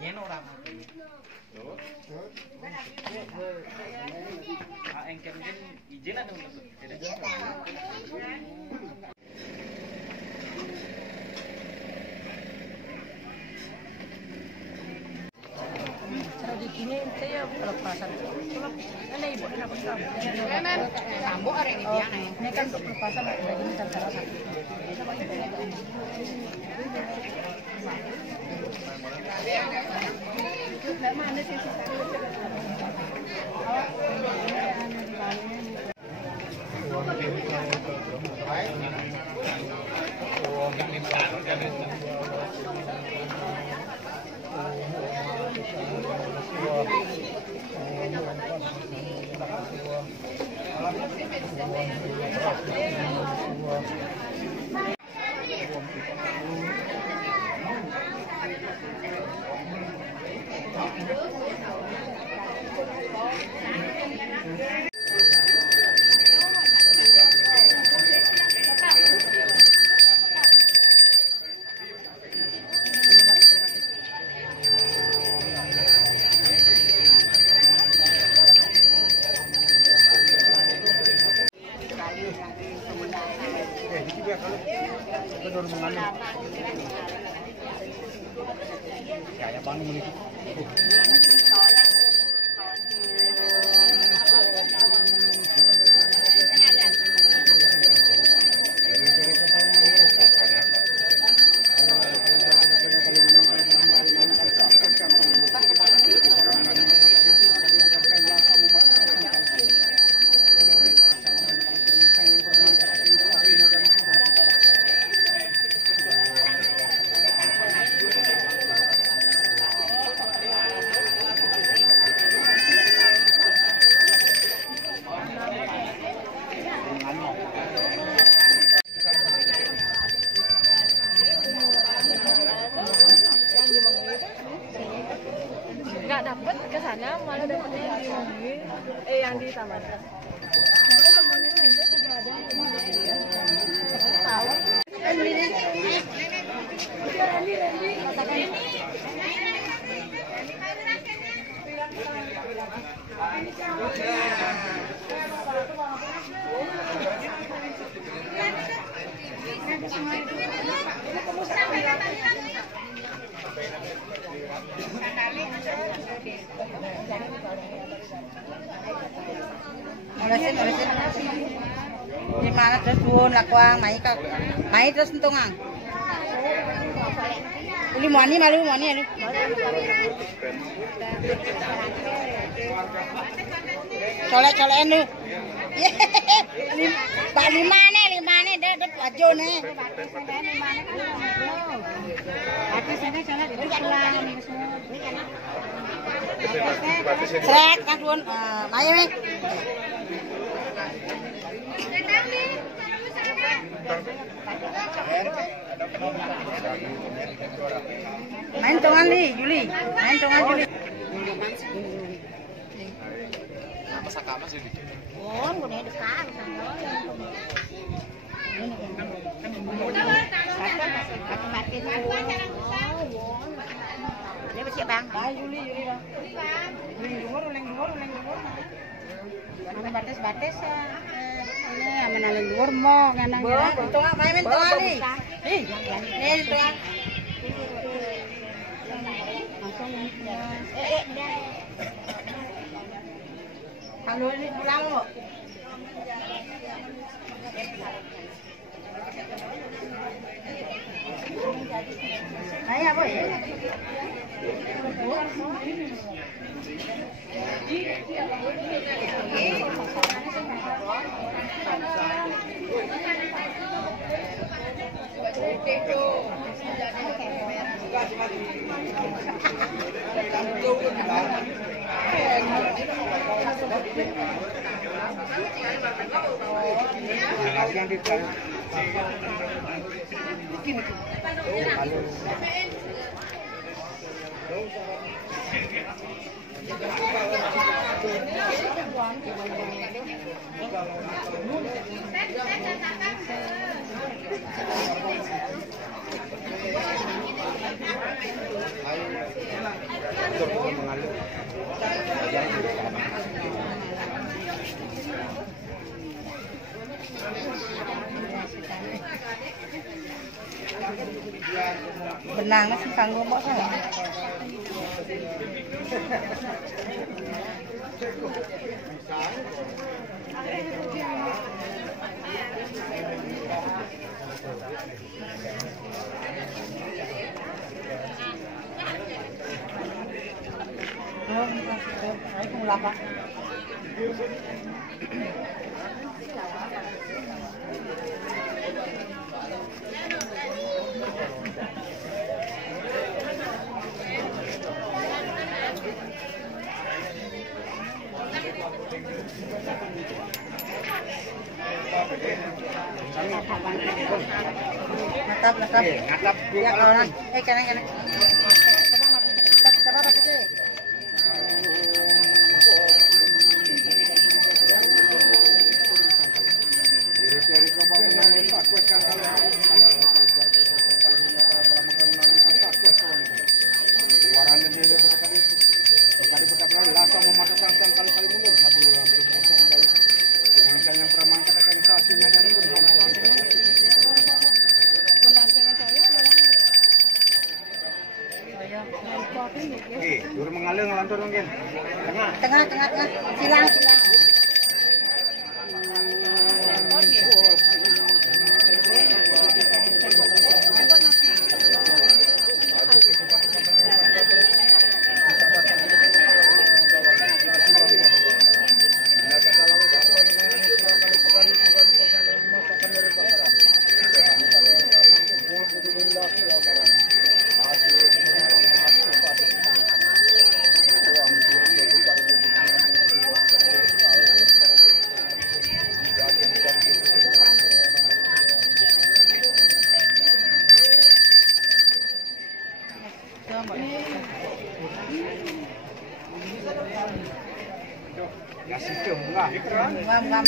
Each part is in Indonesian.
Nyen orang. Engkel mungkin izin ada untuk. Di sini saya pelepasan. Ini ibu kenapa kamu? Tambok ada ini dia nih. Ini kan untuk pelepasan daging salah satu. Mana sih nggak dapet ke sana, malah dapetnya di mobil, yang di taman. Tahu? Olesin. Di mana terus pun lakuang, mai terus entungang. Uli muani malu. Colek-colekan lu. Lima nih, dia pajo nih. Srek kan pun, ayo nih. Main tongan nih, Juli. Masakama sih. Oh, gue dekat. Dia bersih bang. Juli bang. Uling dhuwur. Batas ya. Ini amenalin dhuwur mo nganang. Tongan main tongan nih. Nih tongan. Langsung kalau ini pulang lo. Ayo apa ya? Ayo. Benang masih kanggo mbok kan. Ay, kung wala pa. Natap. Ya kawan. Kanan. Coba apa sih? Dulu mengalir ngelantur mungkin. Tengah. Silang. Ngam.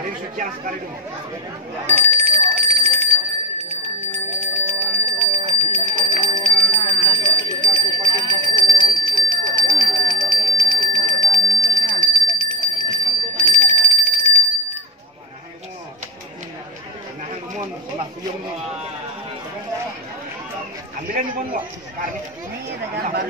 Ini suci yang sekali dulu. Ambilin nih kok, karni. Ini ada gambar.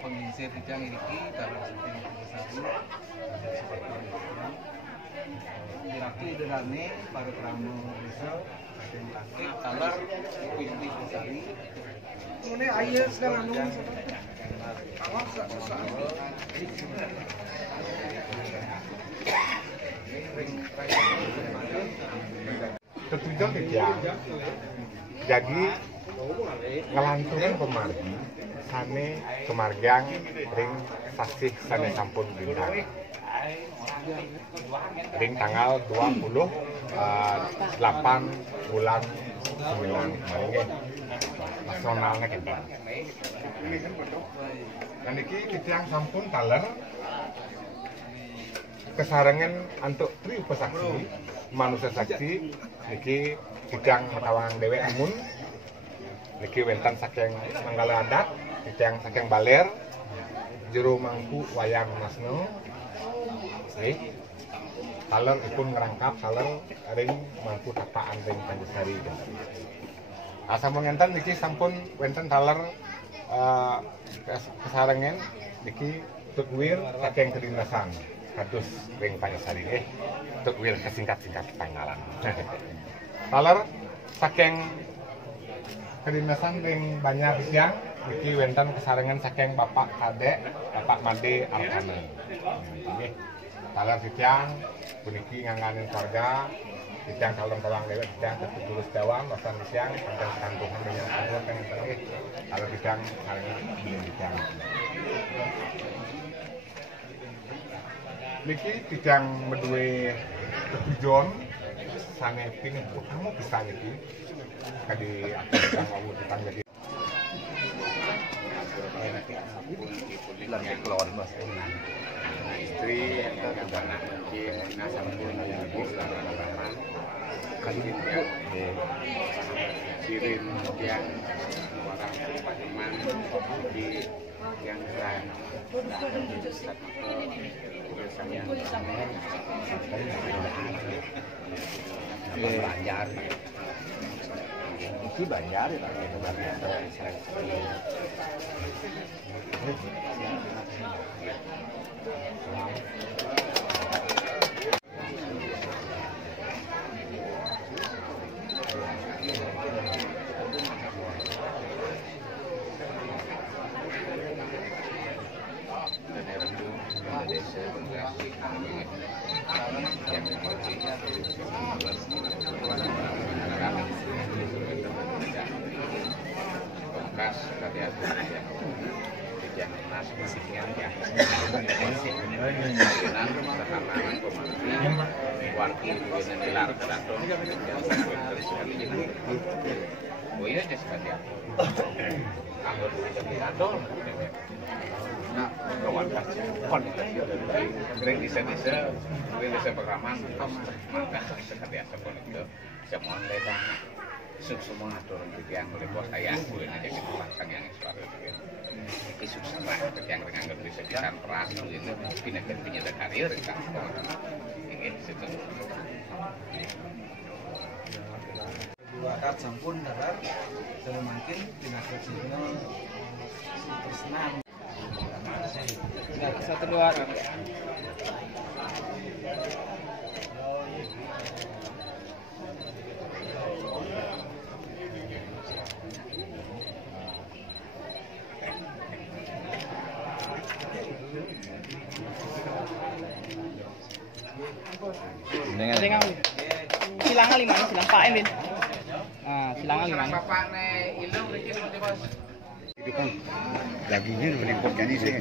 Pengisir bidang ini kalau seperti diraki derane pada keramu bisa laki kalar pipi besari Ini air sekarang anu. Ketujuh ya. Jadi ngelantungan pemargi sane kemargian ring saksih sane sampun bintang ring tanggal 28 bulan 9 Maret nasionalnya kita. Dan iki titiang sampun taler kesarengan untuk tri pesaksi manusia saksi niki bidang matawangan dewe amun niki wentan saking manggala adat titiang saking baler jero mangku wayang masno taler ipun ngerangkap taler ring mangku tapaan ring Panjasari. Sampun ngenten niki sampun wenten taler kesarengan niki tukwir saking kedinasan kados ring Panjasari tukwir kesingkat-singkat panggalan. Taler saking kedinasan ring Banjar Siang niki wenten kesarengan saking Bapak Kadek Bapak Made Arkana. Nggih. Taler siang puniki ngangganin keluarga siang kalong-kalong lewat siang tertulis dawang wasan siang tentang kantungan dengan kantor kan tengah kalau siang kali ini siang niki siang medue tujuan sane pingin kamu bisa niki kadi akan mau ditanggapi lanjut keluar mas istri atau anak mungkin nasab pun kali itu kirim yang orang teman di yang lain Banjar itu Banjar semua kon dari desa-desa pertama maka sekali asa kon itu semua ledang semua turun di yang melipos ayah gue aja gitu langsung yang suara itu susah lah yang dengan bisa kita peras itu pindah karir kan ini situ dua kat sampun darat semakin pindah ke sini tersenam Satu dua. Silang lima, silang Pak Emin. Nah, silang lima. Bapak ne ilmu iki Bos. Itu kan dagingnya melimput nyanyi sih.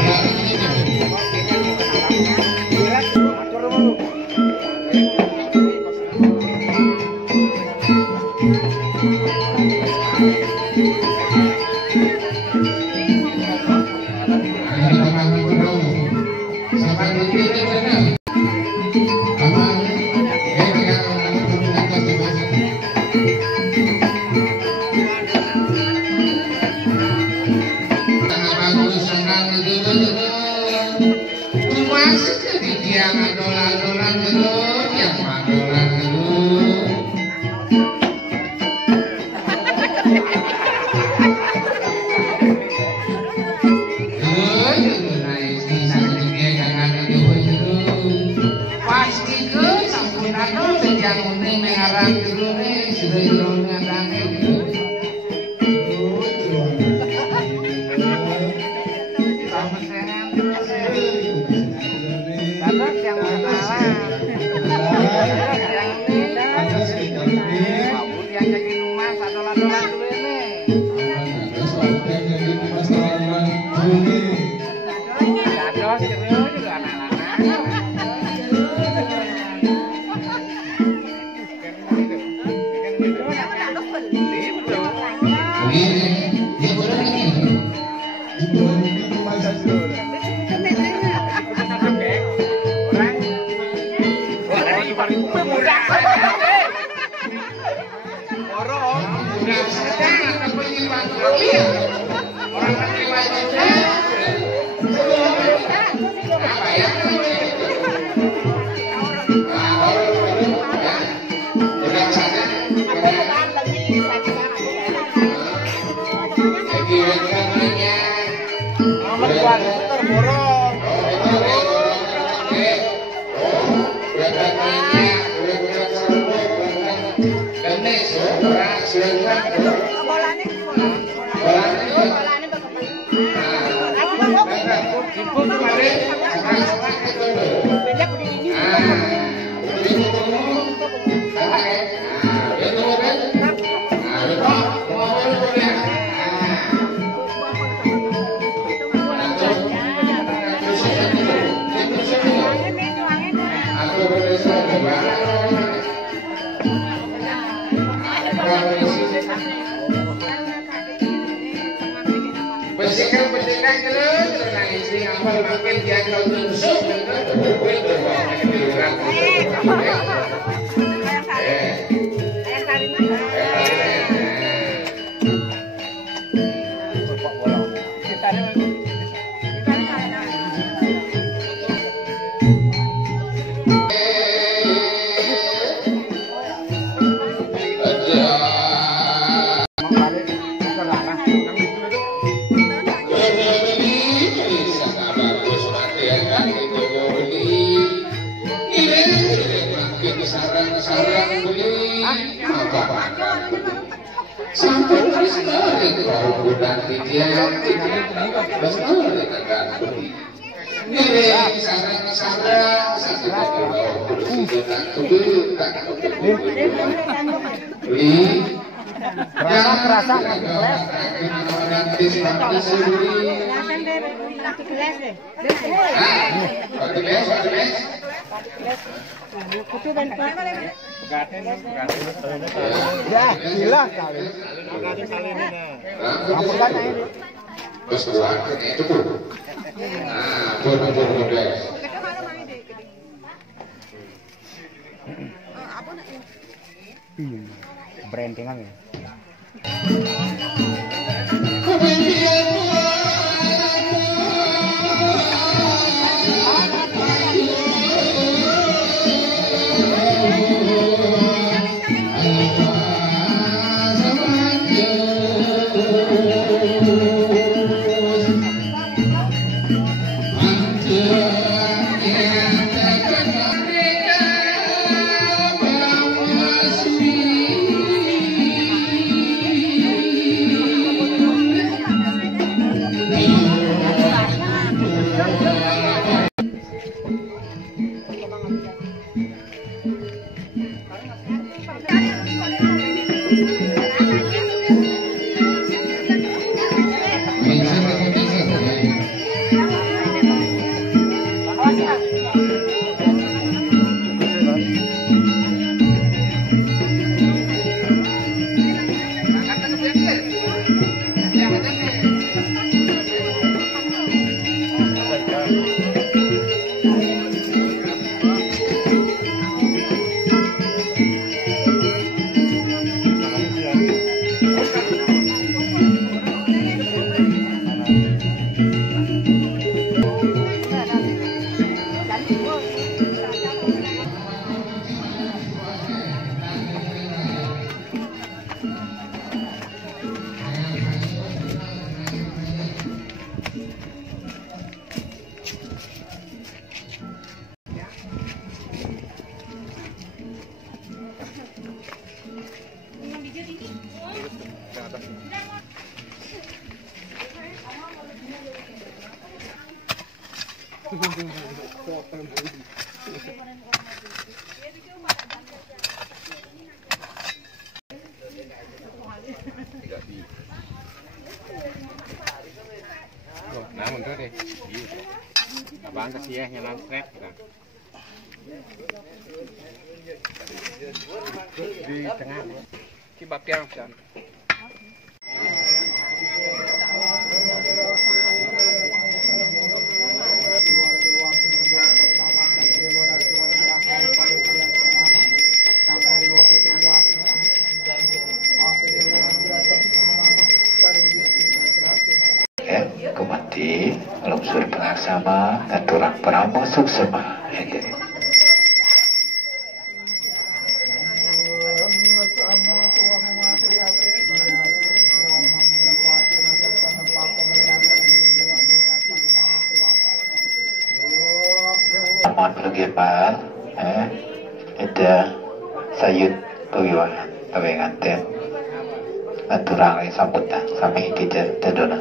Orang ini Brandingan ya. Nah, mundur deh. Abang kasih ya nyalan snack. Di tengah. Kibab yang kan. Kumati lungsur pengaksama aturan peramu suksema. Mohon pergipan, ada sayut pewiwahan, pewenganten, aturan yang sambutan sampai kita terdona.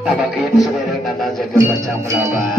Nabakin sedereng nana jaga baca melawan.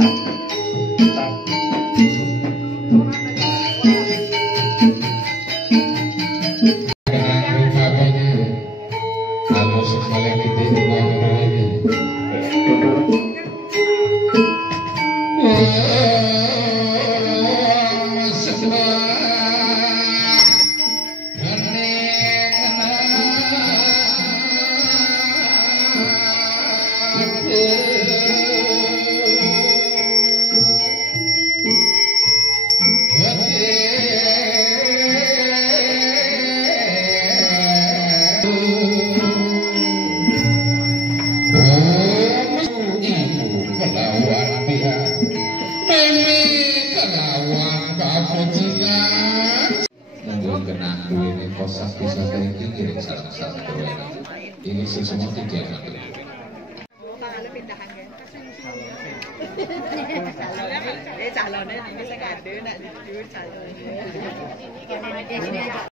ini kosak bisa tinggi salah satu ini semua tiga calonnya ini saya nggak ada, nak calon.